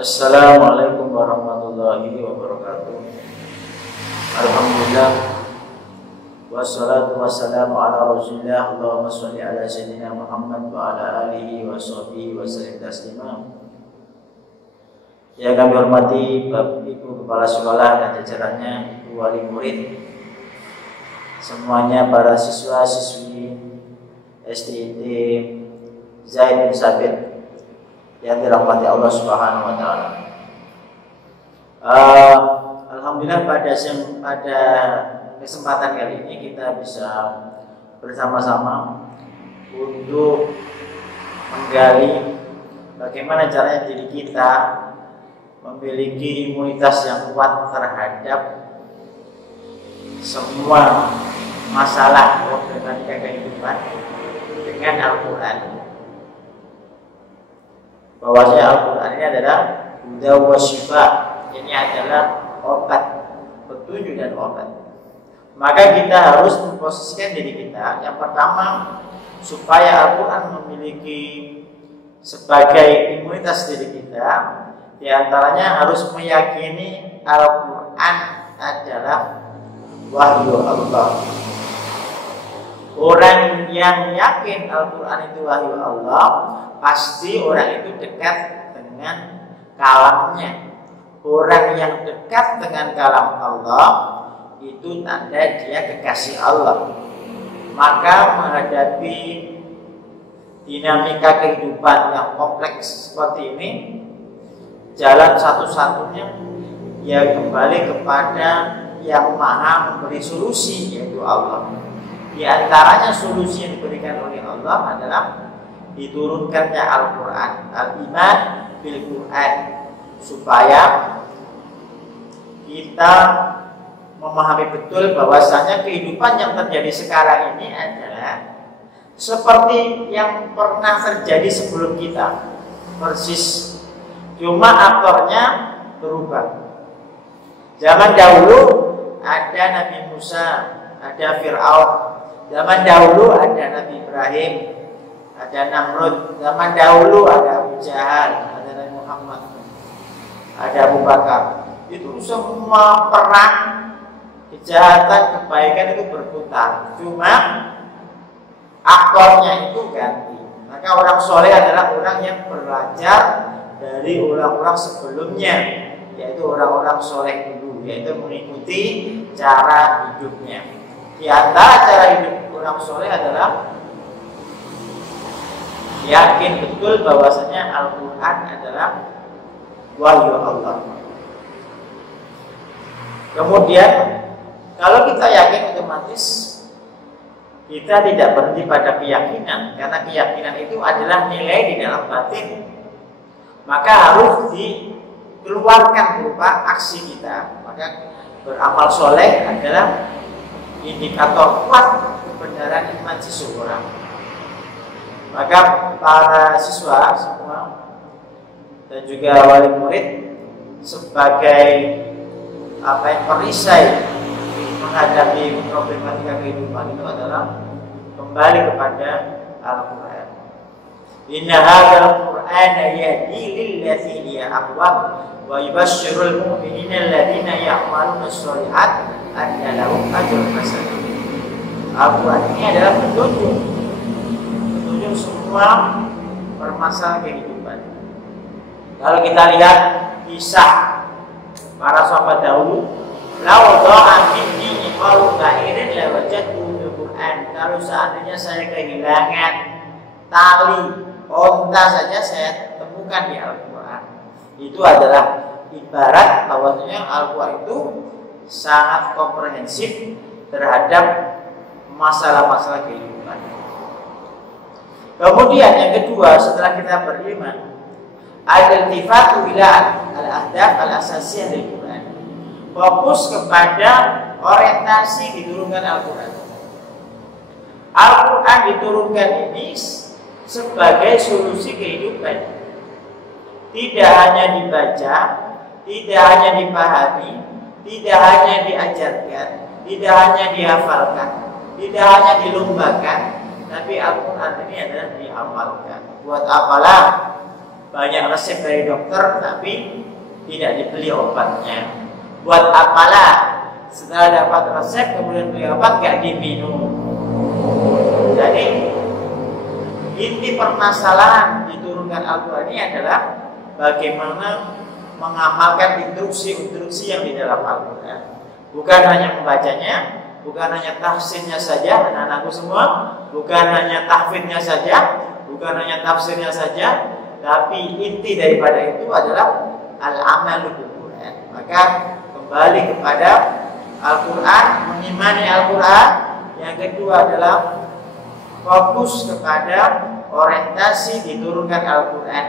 Assalamualaikum warahmatullahi wabarakatuh. Alhamdulillah, wassalatu wassalamu ala rasulillah. Allahumma sholli ala sayyidina Muhammad wa ala alihi wa sahbihi wa sallim taslima. Yang kami hormati Bapak Ibu Kepala Sekolah dan jajarannya, Ibu Wali Murid, semuanya para siswa-siswi STIT Zaid bin Sabit yang dirahmati Allah Subhanahu wa taala. Alhamdulillah pada kesempatan kali ini kita bisa bersama-sama untuk menggali bagaimana caranya diri kita memiliki imunitas yang kuat terhadap semua masalah problematika kehidupan dengan Al-Quran. Bahwasanya Al-Quran ini adalah huda wa syifa, ini adalah obat, petunjuk dan obat. Maka kita harus memposisikan diri kita yang pertama supaya Al-Quran memiliki sebagai imunitas diri kita. Di antaranya harus meyakini Al-Quran adalah wahyu Allah. Orang yang yakin Al-Quran itu wahyu Allah, pasti orang itu dekat dengan kalamnya. Orang yang dekat dengan kalam Allah itu tanda dia kekasih Allah. Maka menghadapi dinamika kehidupan yang kompleks seperti ini, jalan satu-satunya ya kembali kepada yang maha memberi solusi, yaitu Allah. Di antaranya solusi yang diberikan oleh Allah adalah diturunkannya Al-Quran, al-iman bil Quran, supaya kita memahami betul bahwasanya kehidupan yang terjadi sekarang ini adalah seperti yang pernah terjadi sebelum kita, persis. Cuma aktornya berubah. Zaman dahulu ada Nabi Musa, ada Fir'aun. Zaman dahulu ada Nabi Ibrahim, ada Namrud. Zaman dahulu ada Abu Jahal, ada Nabi Muhammad, ada Abu Bakar. Itu semua perang, kejahatan, kebaikan itu berputar. Cuma aktornya itu ganti. Maka orang soleh adalah orang yang belajar dari orang-orang sebelumnya, yaitu orang-orang soleh dulu, yaitu mengikuti cara hidupnya. Di antara cara hidup orang soleh adalah yakin betul bahwasanya Al-Quran adalah wahyu Allah. Kemudian kalau kita yakin, otomatis kita tidak berhenti pada keyakinan, karena keyakinan itu adalah nilai di dalam batin. Maka harus dikeluarkan berupa aksi kita. Maka beramal soleh adalah indikator kuat kebenaran iman seseorang. Maka para siswa semua dan juga wali murid sebagai perisai menghadapi problematika kehidupan itu adalah kembali kepada Al-Quran. Inna hadzal Qur'ana yahdi lillati hiya aqwam wa yubashshirul mu'minina alladziina ya'maluna ash-shalihat anna lahum ajrun hasan. Al-Quran ini adalah petunjuk semua permasalahan kehidupan. Kalau kita lihat kisah para sahabat dahulu, law dha'a minni iqalu ba'irin la wajadtu fil Qur'an. Kalau seandainya saya kehilangan tali onta saja saya temukan di Al-Quran. Itu adalah ibarat bahwasanya Al-Quran itu sangat komprehensif terhadap masalah-masalah kehidupan. Kemudian yang kedua, setelah kita beriman, al-iltifatu ila al-ahdaf al-asasiyah del Quran. Fokus kepada orientasi diturunkan Al-Quran. Al-Quran diturunkan ini sebagai solusi kehidupan. Tidak hanya dibaca, tidak hanya dipahami, tidak hanya diajarkan, tidak hanya dihafalkan, tidak hanya dilombakan, tapi Al-Quran ini adalah diamalkan. Buat apalah banyak resep dari dokter tapi tidak dibeli obatnya. Buat apalah setelah dapat resep kemudian beli obat gak diminum. Jadi inti permasalahan diturunkan Al-Quran ini adalah bagaimana mengamalkan instruksi-instruksi yang di dalam Al-Quran. Bukan hanya membacanya, bukan hanya tahsinnya saja, anak-anakku semua, bukan hanya tahfidnya saja, bukan hanya tafsirnya saja, tapi inti daripada itu adalah al-amal bil Quran. Maka kembali kepada Al-Quran, mengimani Al-Quran. Yang kedua adalah fokus kepada orientasi diturunkan Al-Quran,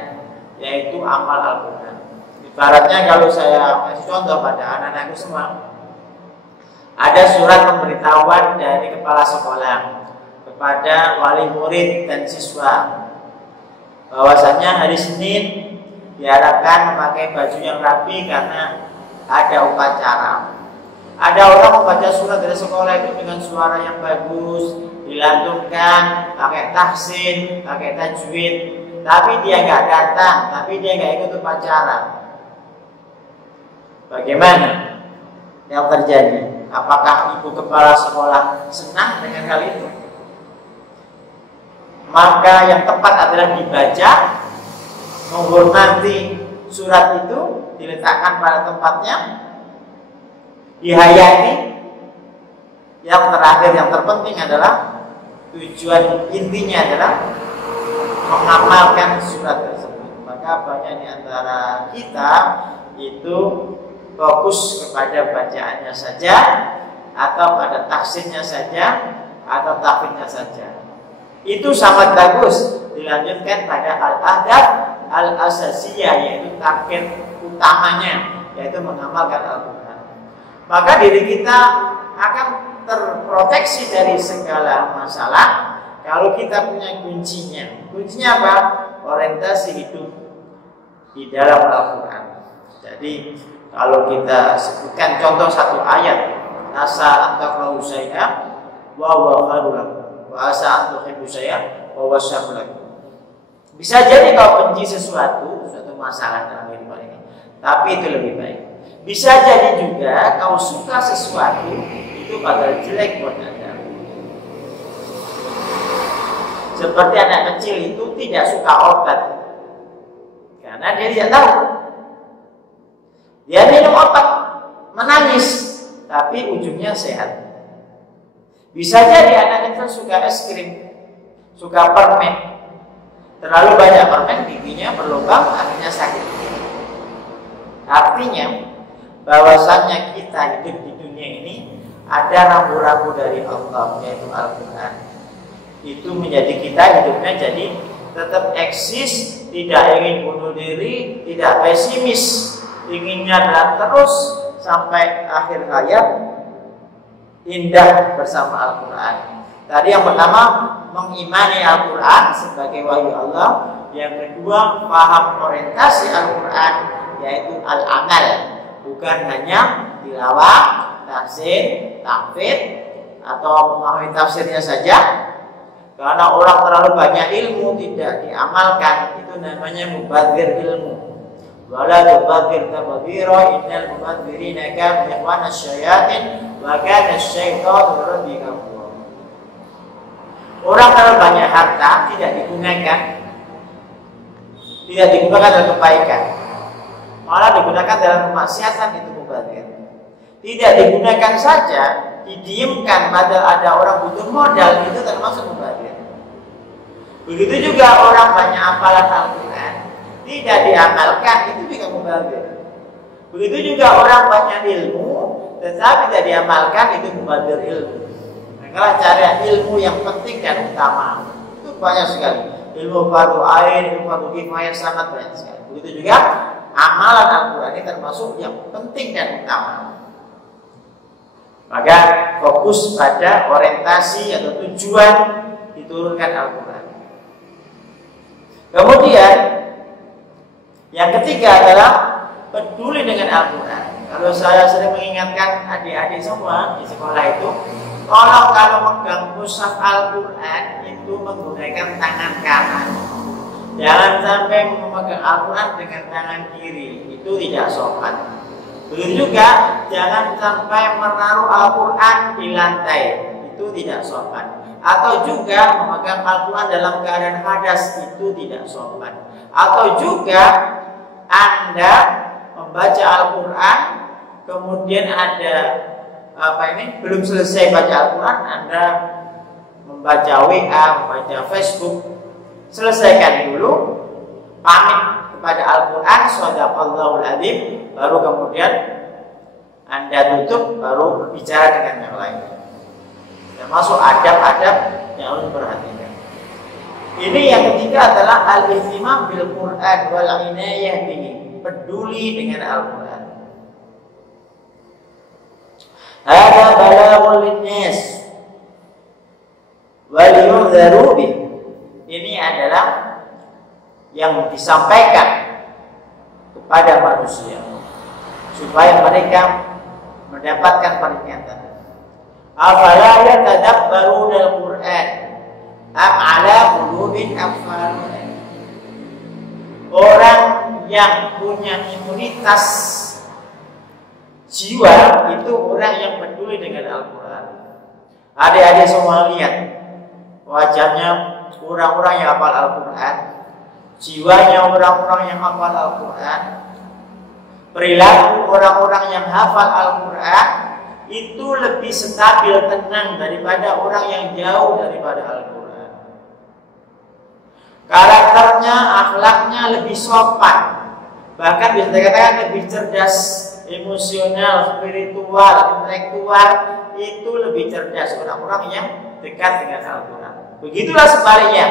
yaitu amal Al-Quran. Ibaratnya kalau saya kasih contoh pada anak-anakku semua, ada surat pemberitahuan dari kepala sekolah kepada wali murid dan siswa bahwasanya hari Senin diharapkan memakai baju yang rapi karena ada upacara. Ada orang membaca surat dari sekolah itu dengan suara yang bagus, dilantunkan, pakai tahsin, pakai tajwid, tapi dia nggak datang, tapi dia nggak ikut upacara. Bagaimana yang terjadi? Apakah ibu kepala sekolah senang dengan hal itu? Maka yang tepat adalah dibaca, menghormati surat itu, diletakkan pada tempatnya, dihayati. Yang terakhir, yang terpenting adalah tujuan intinya adalah mengamalkan surat tersebut. Maka banyak di antara kita itu fokus kepada bacaannya saja, atau pada tahsinnya saja, atau tahfidnya saja. Itu sangat bagus. Dilanjutkan pada al-adab al-asasiyah, yaitu target utamanya, yaitu mengamalkan Al-Quran. Maka diri kita akan terproteksi dari segala masalah kalau kita punya kuncinya. Kuncinya apa? Orientasi hidup di dalam Al-Quran. Jadi kalau kita sebutkan contoh satu ayat, asa antaqra'u syai'an wa huwa khairul lakum wa asa an tuhibbu syai'an wa huwa syarrul lakum. Bisa jadi kau benci sesuatu masalah dalam kehidupan ini, tapi itu lebih baik. Bisa jadi juga kau suka sesuatu itu bakal jelek buat Anda. Seperti anak kecil itu tidak suka obat karena dia tidak tahu. Dia minum obat, menangis, tapi ujungnya sehat. Bisa jadi anak kecil suka es krim, suka permen. Terlalu banyak permen, giginya berlubang, akhirnya sakit. Artinya bahwasannya kita hidup di dunia ini ada rambu-rambu dari Allah, yaitu Al-Quran. Itu menjadi kita hidupnya jadi tetap eksis, tidak ingin bunuh diri, tidak pesimis, inginnya adalah terus sampai akhir hayat indah bersama Al-Quran. Tadi yang pertama mengimani Al-Quran sebagai wahyu Allah, yang kedua paham orientasi Al-Quran yaitu al-amal, bukan hanya tilawah, tafsir, tahfidz atau memahami tafsirnya saja. Karena orang terlalu banyak ilmu tidak diamalkan, itu namanya mubadzir ilmu. Wala tubadzir tabdzira innal mubadzirina kanu ikhwana syayatin wa kana asy-syaitanu rabbika. Orang terlalu banyak harta tidak digunakan dalam kebaikan, malah digunakan dalam kemaksiatan, itu mubadzir. Tidak digunakan saja, didiamkan padahal ada orang butuh modal, itu termasuk mubadzir. Begitu juga orang banyak hafalan Al-Quran tidak diamalkan, itu juga mubadzir. Begitu juga orang banyak ilmu tetapi tidak diamalkan, itu mubadzir ilmu. Maka cari ilmu yang penting dan utama, itu banyak sekali. Ilmu fardu ain, ilmu fardu kifayah sangat banyak sekali. Begitu juga amalan Al-Quran ini termasuk yang penting dan utama. Maka fokus pada orientasi atau tujuan diturunkan Al-Quran. Kemudian yang ketiga adalah peduli dengan Al-Quran. Kalau saya sering mengingatkan adik-adik semua di sekolah itu, kalau megang mushaf Al-Quran itu menggunakan tangan kanan. Jangan sampai memegang Al-Quran dengan tangan kiri, itu tidak sopan. Begitu juga jangan sampai menaruh Al-Quran di lantai, itu tidak sopan. Atau juga memegang Al-Quran dalam keadaan hadas, itu tidak sopan. Atau juga Anda membaca Al-Quran, kemudian ada belum selesai baca Al-Quran, Anda membaca WA, membaca Facebook. Selesaikan dulu, pamit kepada Al-Quran, shadaqallahul adzim, baru kemudian Anda tutup, baru bicara dengan yang lain. Termasuk adab-adab yang harus diperhatikan. Ini yang ketiga adalah al-ihtimam bil Quran wal inayah bihi, peduli dengan Al-Quran. Hada balaghul linnas wal yunzaru bihi. Ini adalah yang disampaikan kepada manusia supaya mereka mendapatkan peringatan. Afala yatadabbaruna al-Qur'an am ala qulubin aqfaluna. Orang yang punya imunitas jiwa itu orang yang peduli dengan Al-Quran. Adik-adik semua lihat wajahnya orang-orang yang hafal Al-Quran, jiwanya orang-orang yang hafal Al-Quran, perilaku orang-orang yang hafal Al-Quran itu lebih stabil, tenang daripada orang yang jauh daripada Al-Quran. Karakternya, akhlaknya lebih sopan, bahkan bisa dikatakan lebih cerdas, emosional, spiritual, intelektual, itu lebih cerdas orang-orang yang dekat dengan Al-Quran. Begitulah sebaliknya,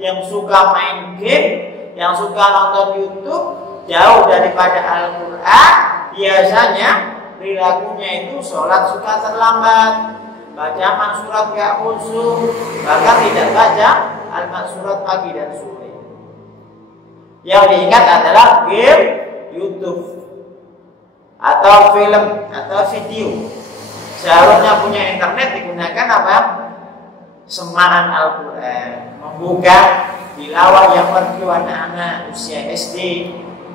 yang suka main game, yang suka nonton YouTube, jauh daripada Al-Quran, biasanya perilakunya itu sholat suka terlambat, bacaan surat gak khusyuk, bahkan tidak baca al-surat pagi dan sore. Yang diingat adalah game, YouTube, atau film, atau video. Seharusnya punya internet digunakan apa? Semaan Al-Quran, membuka tilawah yang merdu anak-anak usia SD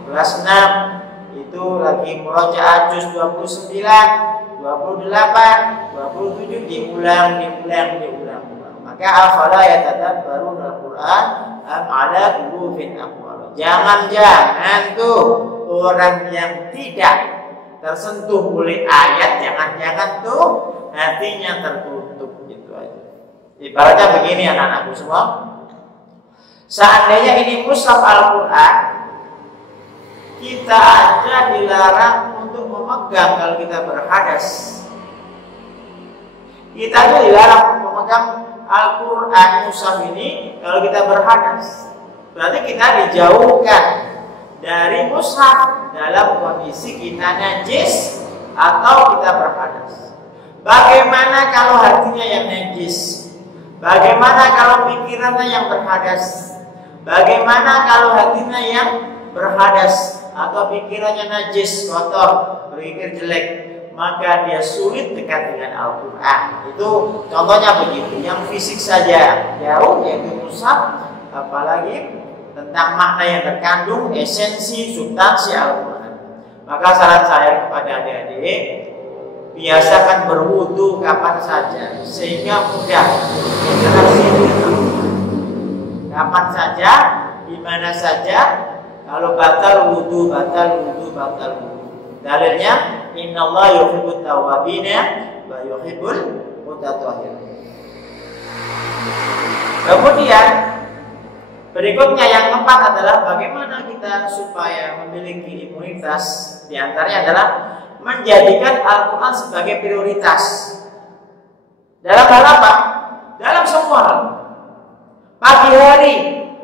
kelas 6 itu lagi murojaah juz 29, 28, 27 diulang. Maka afala yatadabbaruna al-Quran am ala qulubin aqfaluna. Jangan tuh orang yang tidak tersentuh oleh ayat, jangan tuh hatinya tertutup gitu aja. Ibaratnya begini anak-anakku semua, seandainya ini mushaf Al-Quran, kita aja dilarang untuk memegang kalau kita berhadas. Kita aja dilarang memegang Al-Quran mushaf ini kalau kita berhadas. Berarti kita dijauhkan dari mushaf dalam kondisi kita najis atau kita berhadas. Bagaimana kalau hatinya yang najis? Bagaimana kalau pikirannya yang berhadas? Bagaimana kalau hatinya yang berhadas atau pikirannya najis, kotor, berpikir jelek? Maka dia sulit dekat dengan Al-Quran. Itu contohnya begitu. Yang fisik saja jauh, yaitu mushaf, apalagi tentang makna yang terkandung, esensi, substansi Al-Quran. Maka saran saya kepada adik-adik, biasakan berwudu kapan saja sehingga mudah interaksi dengan Al-Quran. Kapan saja, di mana saja. Kalau batal wudu. Dalilnya innallaha yuhibbut tawwabina wa yuhibbul mutatahhirin. Kemudian berikutnya yang keempat adalah bagaimana kita supaya memiliki imunitas. Di antaranya adalah menjadikan Al-Quran sebagai prioritas. Dalam hal apa? Dalam semua hal. Pagi hari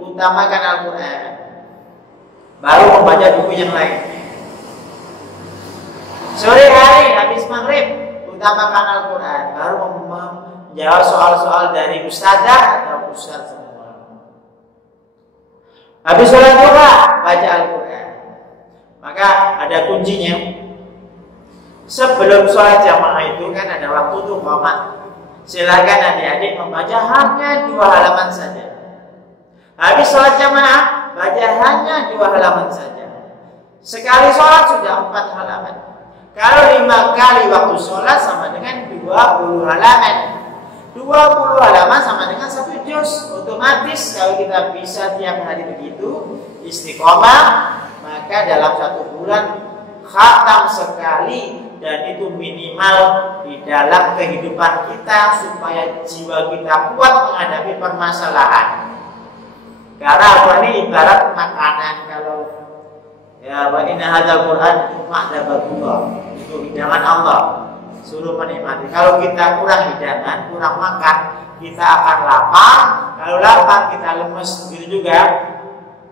utamakan Al-Quran, baru membaca buku yang lain. Sore hari habis maghrib utamakan Al-Quran, baru menjawab soal-soal dari ustadzah atau ustadz semua. Habis sholat duha baca Al-Quran. Maka ada kuncinya. Sebelum sholat jamaah itu kan ada waktu tuh qomat. Silakan adik-adik membaca hanya 2 halaman saja. Habis sholat jamaah baca hanya 2 halaman saja. Sekali sholat sudah 4 halaman. Kalau 5 kali waktu sholat sama dengan 20 halaman. 20 halaman sama dengan 1 juz. Otomatis kalau kita bisa tiap hari begitu istiqomah, maka dalam 1 bulan khatam sekali, dan itu minimal di dalam kehidupan kita supaya jiwa kita kuat menghadapi permasalahan. Karena Al-Quran ini ibarat makanan. Kalau ya, wa inna hadzal Qur'an ma'dabatullah, itu hidangan Allah, suruh menikmati. Kalau kita kurang hidangan, kurang makan, kita akan lapar. Kalau lapar kita lemes. Begitu juga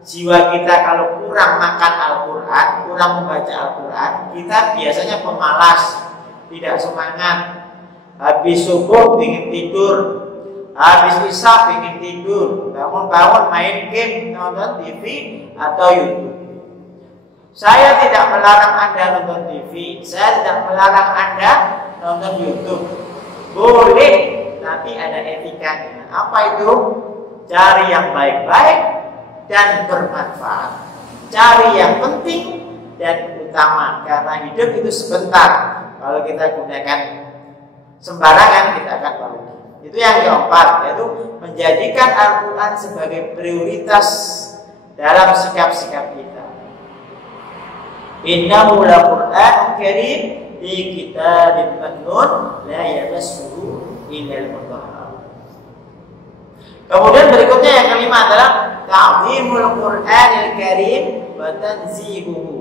jiwa kita kalau kurang makan Al-Quran, kurang membaca Al-Quran, kita biasanya pemalas, tidak semangat. Habis subuh ingin tidur, habis isya ingin tidur, bangun-bangun main game, nonton TV atau YouTube. Saya tidak melarang Anda nonton TV, saya tidak melarang Anda nonton YouTube. Boleh, tapi ada etikanya. Apa itu? Cari yang baik-baik dan bermanfaat. Cari yang penting dan utama, karena hidup itu sebentar. Kalau kita gunakan sembarangan, kita akan merugi. Itu yang keempat, yaitu menjadikan Al-Quran sebagai prioritas dalam sikap-sikap kita. Innahu laqur'anun karim fi kitabim maknun la yamassuhu illal mutahharun. Kemudian berikutnya yang kelima adalah ta'zimul Qur'anil Karim wa tanzihuhu.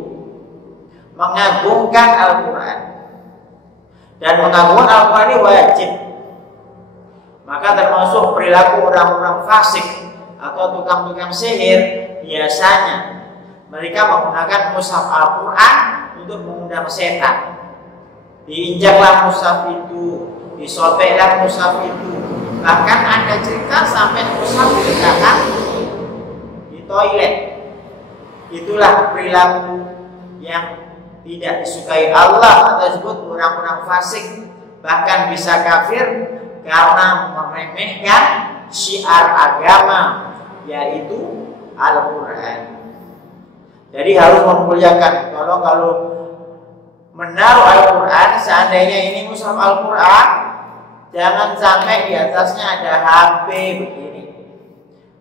Mengagungkan Al-Quran. Dan mengagungkan Al-Quran ini wajib. Maka termasuk perilaku orang-orang fasik atau tukang-tukang sihir, biasanya mereka menggunakan mushaf Al-Quran untuk mengundang setan. Diinjaklah mushaf itu, disobeklah mushaf itu. Bahkan ada cerita sampai mushaf diletakkan di toilet. Itulah perilaku yang tidak disukai Allah, atau disebut orang-orang fasik, bahkan bisa kafir karena meremehkan syiar agama, yaitu Al-Quran. Jadi harus memuliakan. Kalau menaruh Al-Quran, seandainya ini mushaf Al-Quran, jangan sampai di atasnya ada HP begini.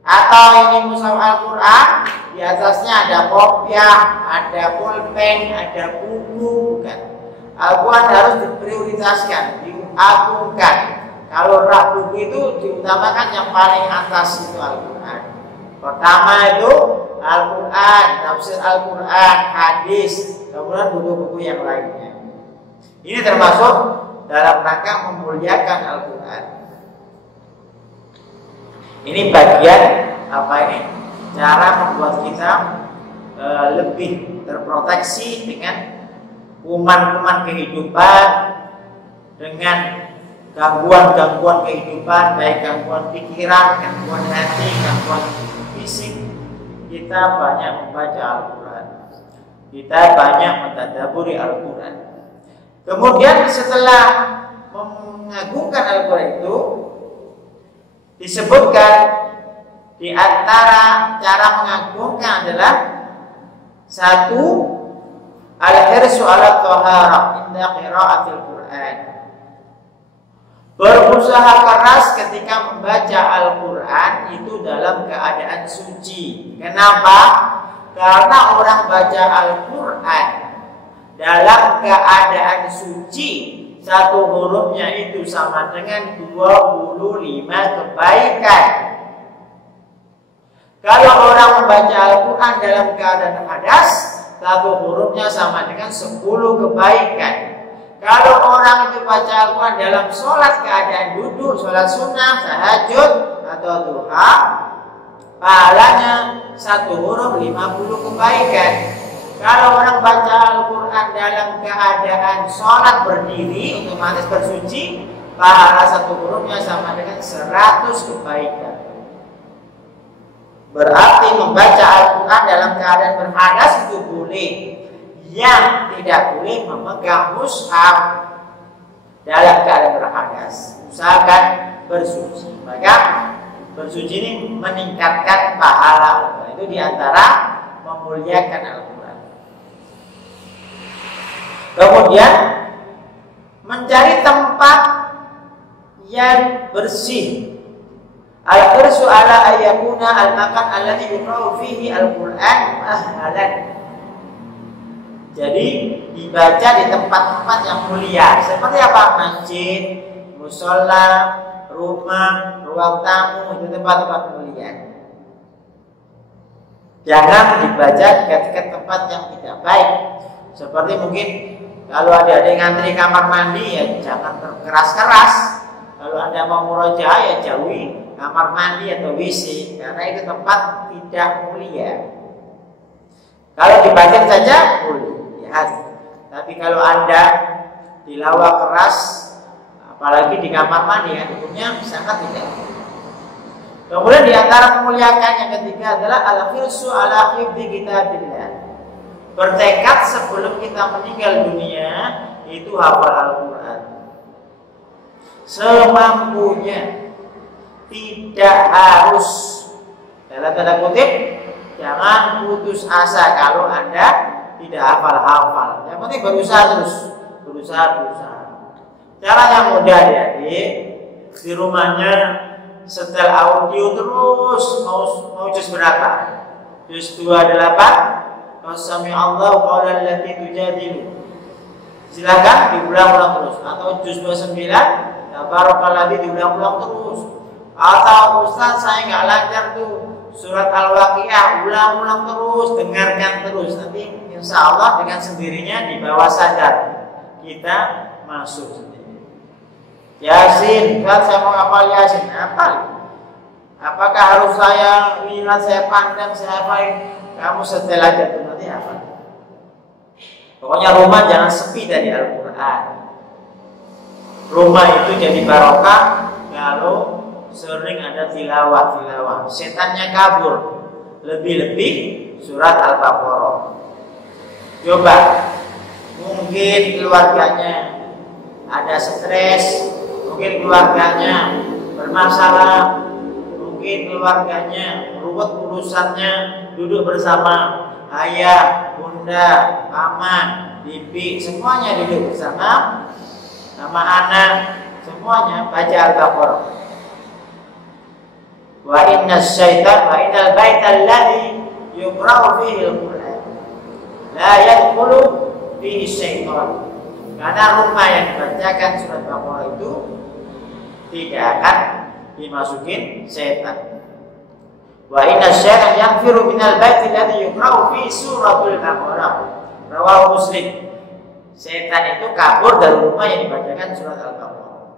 Atau ini mushaf Al-Quran, di atasnya ada kopiah, ada pulpen, ada buku. Bukan. Al-Quran harus diprioritaskan, diagungkan. Kalau rak buku itu diutamakan yang paling atas itu Al-Quran. Pertama itu Al-Quran, tafsir Al-Quran, hadis, kemudian buku-buku yang lainnya. Ini termasuk dalam rangka memuliakan Al-Quran. Ini bagian apa ini? Cara membuat kita lebih terproteksi dengan kuman-kuman kehidupan, dengan gangguan-gangguan kehidupan, baik gangguan pikiran, gangguan hati, gangguan fisik. Kita banyak membaca Al-Quran, kita banyak mentadabburi Al-Quran. Kemudian setelah mengagungkan Al-Quran itu, disebutkan di antara cara mengagungkan adalah satu, al-hirsu ala thaharah inda qiraatil Quran. Berusaha keras ketika membaca Al-Quran itu dalam keadaan suci. Kenapa? Karena orang baca Al-Quran dalam keadaan suci, satu hurufnya itu sama dengan 25 kebaikan. Kalau orang membaca Al-Quran dalam keadaan hadas, satu hurufnya sama dengan 10 kebaikan. Kalau orang itu baca Al-Quran dalam sholat keadaan duduk, sholat sunnah, tahajud atau duha, pahalanya satu huruf 50 kebaikan. Kalau orang baca Al-Quran dalam keadaan sholat berdiri, otomatis bersuci, pahala satu hurufnya sama dengan 100 kebaikan. Berarti membaca Al-Quran dalam keadaan berhadas itu boleh. Yang tidak boleh memegang mushaf dalam keadaan berhadas, usahakan bersuci. Maka bersuci ini meningkatkan pahala. Itu diantara memuliakan Al-Quran. Kemudian mencari tempat yang bersih. Al-hirsu ala ayyakuna al-makan alladhi yuqra'u fihi al-Quran ahlan. Jadi dibaca di tempat-tempat yang mulia. Seperti apa? Masjid, musola, rumah, ruang tamu, itu tempat-tempat mulia. Jangan dibaca dekat-dekat tempat yang tidak baik. Seperti mungkin kalau ada ngantri kamar mandi, ya jangan keras-keras. Kalau Anda mau murojaah, ya jauhi kamar mandi atau WC, karena itu tempat tidak mulia. Kalau dibaca saja boleh, ya. Tapi kalau Anda tilawah keras, apalagi di kamar mandi, kan hukumnya sangat tidak. Kemudian di antara memuliakan yang ketiga adalah al-hirsu ala hifdzi kitabillah. Bertekad sebelum kita meninggal dunia itu hafal Al-Quran semampunya, tidak harus, dalam tanda kutip, jangan putus asa kalau Anda tidak hafal-hafal. Yang penting berusaha terus, berusaha. Caranya mudah ya, di rumahnya setel audio terus, mau juz berapa? Juz 28. Qasami Allah qala allati tujadilu. Silakan diulang-ulang terus, atau juz 29 Tabarakalladzi diulang-ulang terus. Atau Ustaz saya nggak lancar tuh surat Al-Waqiah, ulang-ulang terus, dengarkan terus. Nanti insya Allah dengan sendirinya di bawah sadar kita masuk sendiri. Yasin, Ustaz saya mau hafal Yasin, hafal. Apakah harus saya lihat, saya pandang, saya hafal? Kamu setel aja tuh, nanti hafal. Pokoknya rumah jangan sepi dari Al-Quran. Rumah itu jadi barokah kalau sering ada tilawah. Setannya kabur. Lebih-lebih surat Al-Baqarah. Coba, mungkin keluarganya ada stres, mungkin keluarganya bermasalah, mungkin keluarganya ruwet urusannya, duduk bersama ayah, bunda, paman, bibi, semuanya duduk bersama, sama anak, semuanya baca Al-Baqarah. Wa inna syaitan wa innal baita alladhi yuqra'u fihi al-Qur'an la yadkhulu fihi syaitan. Karena rumah yang dibacakan surat Baqarah itu tidak akan dimasukin setan. Wa inna syaitan yanfiru minal baiti alladhi yuqra'u fihi suratul Baqarah. Rawahu Muslim. Setan itu kabur dari rumah yang dibacakan surat Al-Baqarah.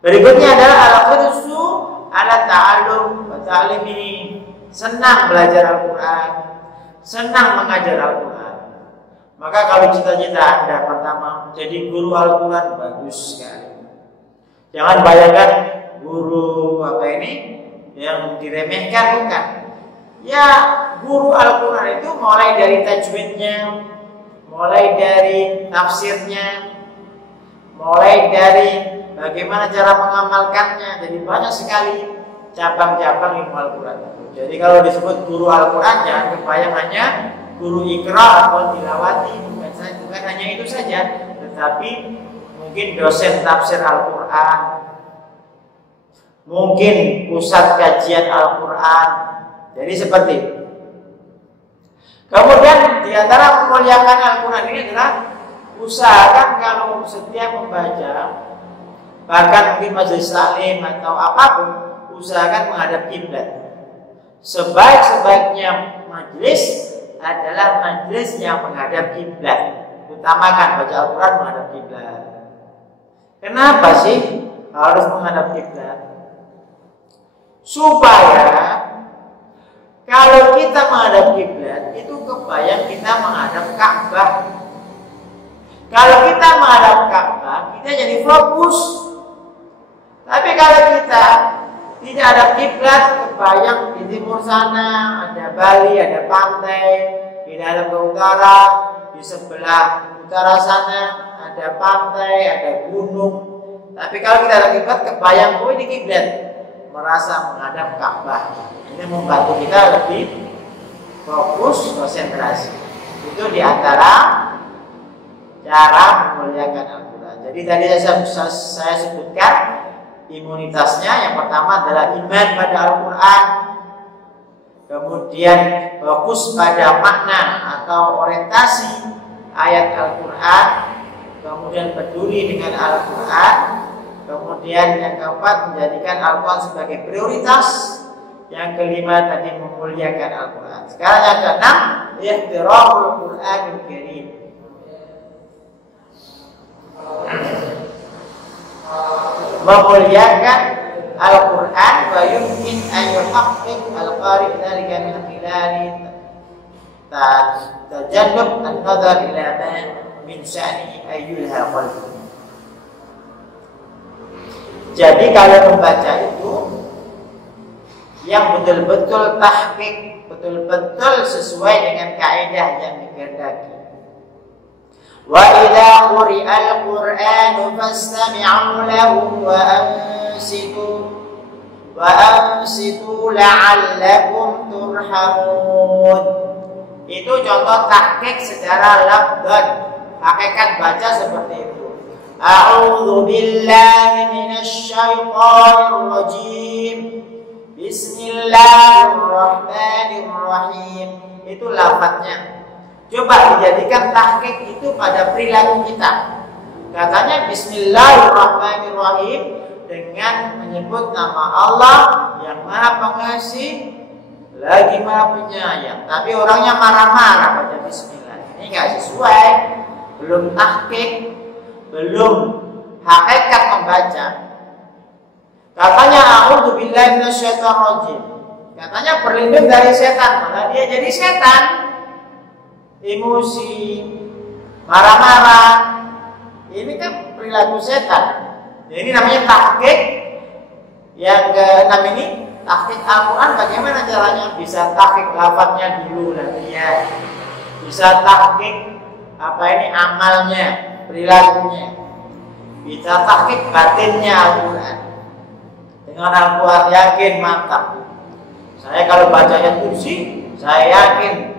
Berikutnya adalah al-qudsu ala ta'allum wa ta'lim ini. Senang belajar Al-Quran, senang mengajar Al-Quran. Maka kalau cita-cita Anda pertama jadi guru Al-Quran, bagus sekali. Jangan bayangkan guru yang diremehkan, bukan. Ya, guru Al-Quran itu mulai dari tajwidnya, mulai dari tafsirnya, mulai dari bagaimana cara mengamalkannya. Jadi banyak sekali cabang-cabang ilmu Al-Quran. Jadi kalau disebut guru Al-Quran, jangan kebayang hanya guru Iqra atau tilawati, bukan hanya itu saja, tetapi mungkin dosen tafsir Al-Quran, mungkin pusat kajian Al-Quran. Jadi seperti itu. Kemudian diantara memuliakan Al-Quran ini adalah usahakan kalau setiap membaca, bahkan mungkin majelis taklim atau apapun, usahakan menghadap kiblat. Sebaik-sebaiknya majelis adalah majelis yang menghadap kiblat. Utamakan baca Al-Quran menghadap kiblat. Kenapa sih harus menghadap kiblat? Supaya kalau kita menghadap kiblat itu kebayang kita menghadap Ka'bah. Kalau kita menghadap Ka'bah, kita jadi fokus. Tapi kalau kita tidak ada kiblat, kebayang di timur sana ada Bali, ada pantai, di dalam ke utara, di sebelah utara sana ada pantai, ada gunung. Tapi kalau kita ada kiblat, kebayang ini kiblat. merasa menghadap Ka'bah. Ini membantu kita lebih fokus, konsentrasi. Itu diantara cara memuliakan Al-Quran. Jadi tadi saya sebutkan imunitasnya. Yang pertama adalah iman pada Al-Quran, kemudian fokus pada makna atau orientasi ayat Al-Quran, kemudian peduli dengan Al-Quran, kemudian yang keempat menjadikan Al-Quran sebagai prioritas, yang kelima tadi memuliakan Al-Quran. Sekarang yang keenam, ihtiramul Qur'anil Karim. Memuliakan Al-Quran, wa yumkin an yuhaqqiq al-qari dzalika min khilali tajannub an-nazar ila ma min sya'ni ayyulha qalbu. Jadi kalau membaca itu yang betul-betul tahqiq, betul-betul sesuai dengan kaidah yang dikehendaki. Wa idza quri'al Qur'anu fastami'u lahu wa ansitu la'allakum turhamun. Itu contoh tahqiq secara lafdhan. Hakikat baca seperti itu. A'udzu billahi minasy syaithanir rajim. Bismillahirrahmanirrahim. Itu lafadznya. Coba dijadikan tahqiq itu pada perilaku kita. Katanya Bismillahirrahmanirrahim dengan menyebut nama Allah yang Maha Pengasih lagi Maha Penyayang. Tapi orangnya marah-marah baca Bismillah. Ini nggak sesuai. Belum tahqiq, belum hakikat membaca. Katanya a'udzu billahi minasyaitonir rajim. Katanya berlindung dari setan, malah dia jadi setan. Emosi, marah-marah. Ini kan perilaku setan. Jadi namanya tahqiq. Yang keenam ini tahqiq Al-Quran. Bagaimana caranya? Bisa tahqiq lafadznya dulu latihan. Bisa tahqiq amalnya, perilakunya. Bisa tahqiq batinnya Al-Quran. Dengan Al-Quran yakin mantap. Saya kalau baca ayat kursi, saya yakin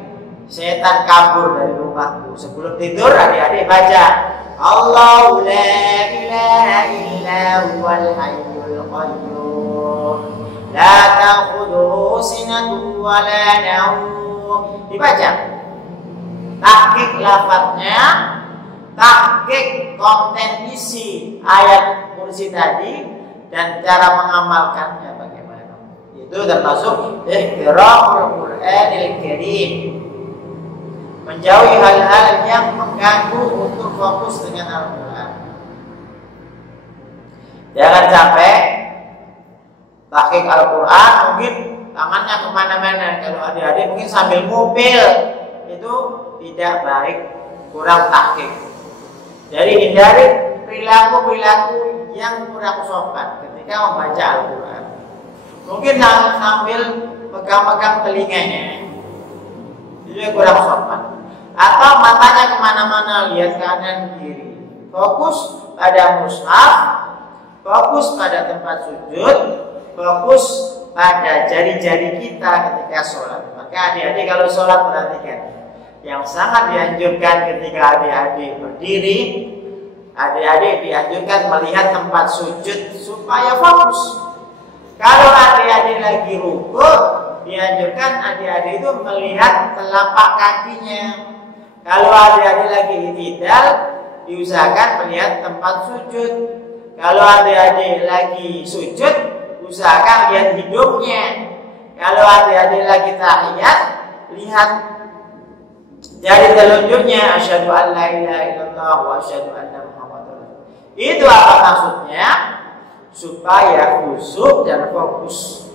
setan kabur dari rumahku. Sebelum tidur adik-adik baca Allahu la ilaha illa huwal hayyul qayyum la ta'khudhuhu sinatun wa la nawm. Dibaca. Tahqiq lafadznya, tahqiq konten isi ayat kursi tadi, dan cara mengamalkannya bagaimana. Itu termasuk ihtiramul Qur'anil Karim. Menjauhi hal-hal yang mengganggu untuk fokus dengan Al-Quran. Jangan sampai tahqiq Al-Quran mungkin tangannya kemana-mana. Kalau adik-adik mungkin sambil mobil, itu tidak baik, kurang tahqiq. Jadi hindari perilaku-perilaku yang kurang sopan ketika membaca Al-Quran. Mungkin sambil pegang-pegang telinganya, itu kurang sopan. Atau matanya kemana-mana, lihat kanan kiri. Fokus pada mushaf, fokus pada tempat sujud, fokus pada jari-jari kita ketika sholat. Maka adik-adik kalau sholat perhatikan, yang sangat dianjurkan ketika adik-adik berdiri, adik-adik dianjurkan melihat tempat sujud supaya fokus. Kalau adik-adik lagi rukuk, dianjurkan adik-adik itu melihat telapak kakinya. Kalau adik-adik lagi i'tidal, diusahakan melihat tempat sujud. Kalau adik-adik lagi sujud, usahakan lihat hidungnya. Kalau adik-adik lagi tahiyat, lihat jari telunjuknya. Asyhadu an la ilaha illallah wa asyhadu anna Muhammadar Rasulullah. Itu apa maksudnya? Supaya khusyuk dan fokus.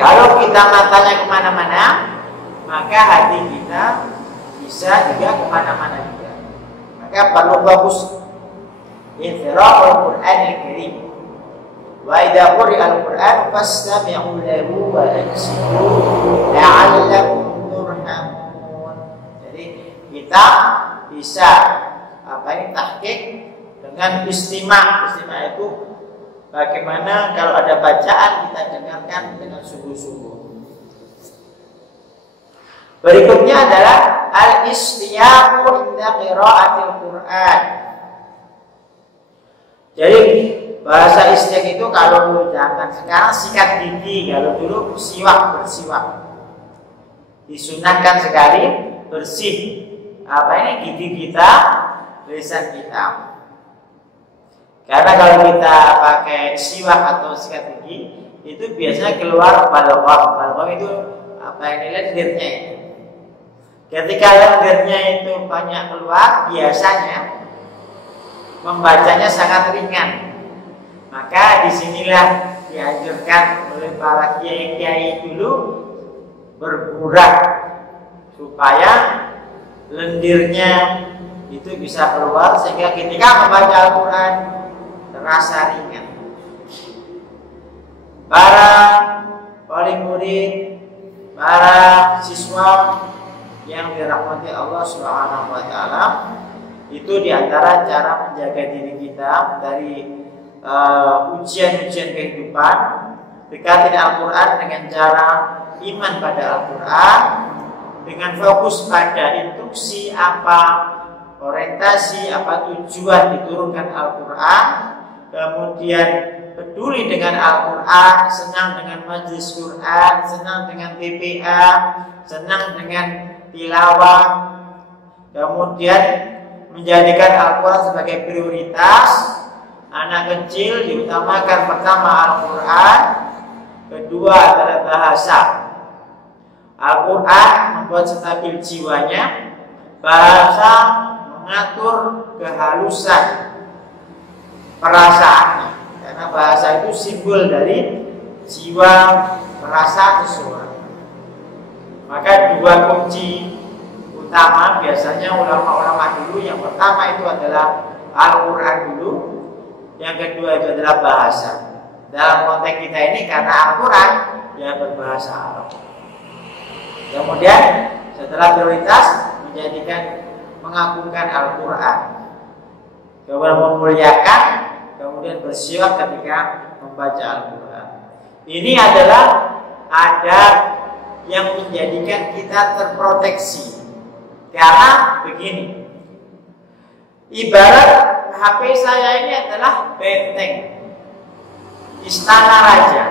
Kalau kita matanya kemana-mana, maka hati kita bisa juga kemana-mana juga. Maka perlu fokus. Ihtiramul Qur'anil Karim. Wa idza quri'al Qur'an fastami'u lahu wa ansitu la'allakum turhamun. Jadi kita bisa tahqiq dengan istima'. Istima' itu bagaimana kalau ada bacaan kita dengarkan dengan sungguh-sungguh. Berikutnya adalah al-istiyamu inda qiraatil Qur'an. Jadi bahasa istiak itu kalau jangan sekarang sikat gigi, kalau dulu bersiwak. Disunahkan sekali bersih gigi kita, lisan kita. Karena kalau kita pakai siwak atau sikat gigi itu biasanya keluar balgham. Balgham itu lendirnya itu. Ketika lendirnya itu banyak keluar, biasanya membacanya sangat ringan. Maka disinilah dianjurkan oleh para kiai-kiai dulu bergerak supaya lendirnya itu bisa keluar sehingga ketika membaca Al-Quran terasa ringan. Para wali murid, para siswa yang dirahmati Allah Subhanahu wa taala, itu diantara cara menjaga diri kita dari ujian-ujian kehidupan, dekati Al-Quran dengan cara iman pada Al-Quran, dengan fokus pada instruksi apa, orientasi apa tujuan diturunkan Al-Quran, kemudian peduli dengan Al-Quran, senang dengan majelis Quran, senang dengan TPA, senang dengan tilawah, kemudian menjadikan Al-Quran sebagai prioritas. Anak kecil diutamakan pertama Al-Quran, kedua adalah bahasa. Al-Quran membuat stabil jiwanya, bahasa mengatur kehalusan perasaannya. Karena bahasa itu simbol dari jiwa perasaan seseorang. Maka dua kunci utama biasanya ulama-ulama dulu, yang pertama itu adalah Al-Quran dulu, yang kedua itu adalah bahasa. Dalam konteks kita ini karena Al-Quran ya berbahasa Arab. Kemudian setelah prioritas menjadikan mengagungkan Al-Quran, kemudian memuliakan, kemudian bersiwak ketika membaca Al-Quran. Ini adalah adab yang menjadikan kita terproteksi. Karena begini, ibarat HP saya ini adalah benteng, istana raja.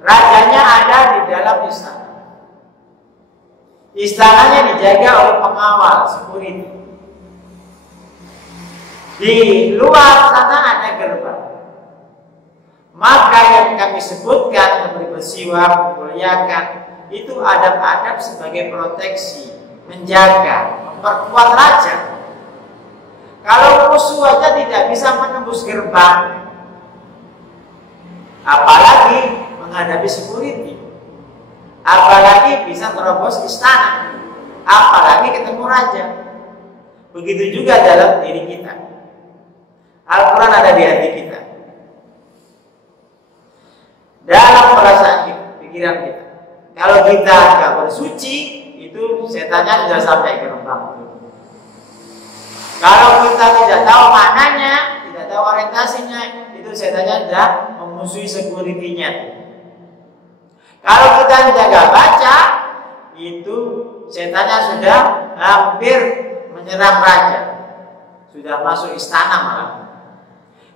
Rajanya ada di dalam istana. Istananya dijaga oleh pengawal, security. Di luar sana ada gerbang. Maka yang kami sebutkan, memberi bersiwak, memuliakan, itu adab-adab sebagai proteksi, menjaga, memperkuat raja. Kalau musuh aja tidak bisa menembus gerbang, apalagi menghadapi security, apalagi bisa terobos istana, apalagi ketemu raja. Begitu juga dalam diri kita. Al-Quran ada di hati kita, dalam perasaan kita, pikiran kita. Kalau kita nggak bersuci, itu setannya sudah sampai ke gerbang. Kalau kita tidak tahu mananya, tidak tahu orientasinya, itu setannya sudah memusuhi security-nya. Kalau kita tidak baca, itu setannya sudah hampir menyerang raja, sudah masuk istana malah.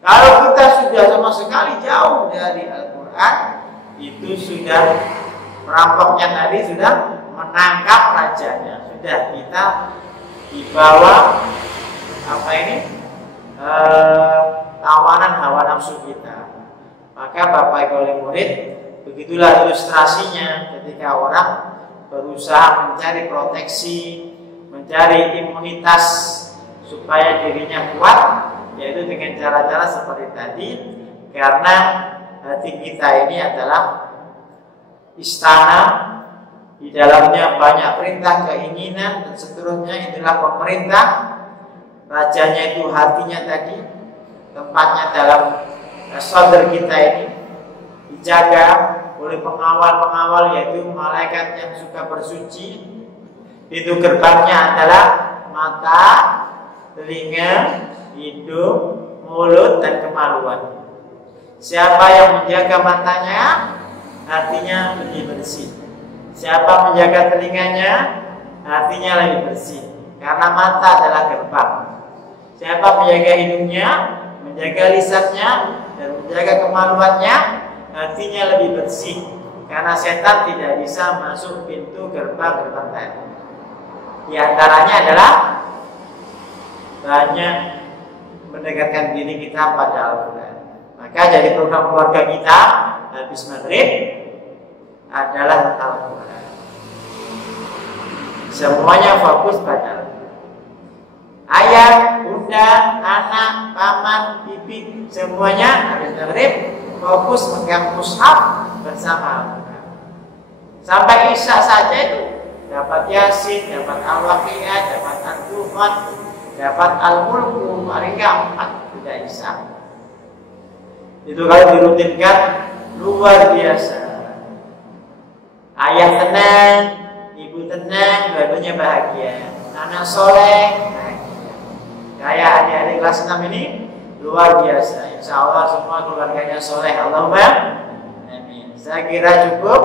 Kalau kita sudah sama sekali jauh dari Al-Quran, itu sudah perampoknya tadi sudah menangkap rajanya, sudah kita dibawa tawanan hawa nafsu kita. Maka Bapak Ibu murid, begitulah ilustrasinya ketika orang berusaha mencari proteksi, mencari imunitas supaya dirinya kuat, yaitu dengan cara-cara seperti tadi. Karena hati kita ini adalah istana, di dalamnya banyak perintah, keinginan, dan seterusnya. Itulah pemerintah. Rajanya itu hatinya tadi, tempatnya dalam saudara kita ini, dijaga oleh pengawal-pengawal, yaitu malaikat yang suka bersuci. Itu gerbangnya adalah mata, telinga, hidung, mulut dan kemaluan. Siapa yang menjaga matanya, hatinya lebih bersih. Siapa menjaga telinganya, hatinya lebih bersih. Karena mata adalah gerbang. Siapa menjaga hidungnya, menjaga lisannya, dan menjaga kemaluannya, hatinya lebih bersih. Karena setan tidak bisa masuk pintu gerbang-gerbang tadi. Di antaranya adalah banyak mendekatkan diri kita pada Al-Quran. Maka jadi program keluarga kita habis maghrib adalah Al-Quran. Semuanya fokus pada Al-Quran. Ayah, bunda, anak, paman, bibi, semuanya habis maghrib fokus megang mushaf bersama Al-Quran. Sampai Isya saja itu dapat Yasin, dapat Al-Waqi'ah, dapat Al-Dukhan, dapat Al-Mulku, paling keempat tidak Isya. Itu kalau dirutinkan luar biasa. Ayah tenang, ibu tenang, dua-duanya bahagia. Anak soleh, bahagia. Kayak adik-adik kelas 6 ini luar biasa. Insya Allah semua keluarganya soleh. Allahumma amin. Saya kira cukup.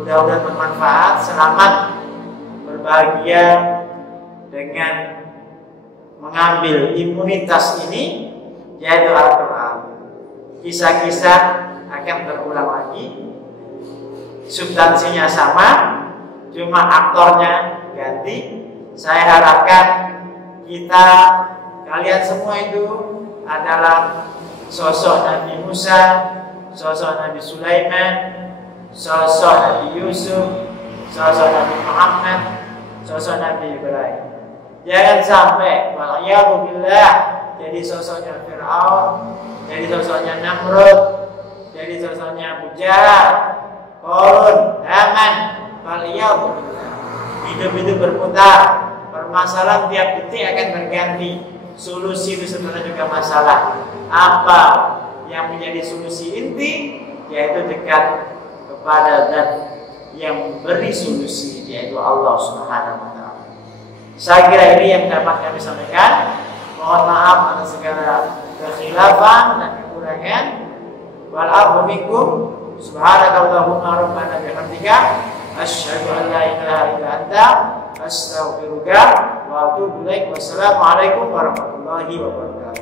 Mudah-mudahan bermanfaat. Selamat berbahagia dengan mengambil imunitas ini, yaitu Al-Quran. Kisah-kisah akan berulang lagi, substansinya sama, cuma aktornya ganti. Saya harapkan kalian semua itu adalah sosok Nabi Musa, sosok Nabi Sulaiman, sosok Nabi Yusuf, sosok Nabi Muhammad, sosok Nabi Ibrahim. Jangan sampai waliyahulillah jadi sosoknya Fir'aun, jadi sosoknya Namrud, jadi sosoknya Abu Jahal, Qarun, Haman. Waliyahulillah. Hidup itu berputar, permasalahan tiap detik akan berganti. Solusi itu sebenarnya juga masalah. Apa yang menjadi solusi inti, yaitu dekat kepada Zat yang memberi solusi, yaitu Allah Subhanahu wa Ta'ala. Saya kira ini yang dapat kami sampaikan. Mohon maaf atas segala kekhilafan dan kekurangan. Wal afu minkum. Subhanakallahumma rabbana bihamdika asyhadu an la ilaha illa anta astaghfiruka wa atubu ilaik. Wassalamualaikum warahmatullahi wabarakatuh.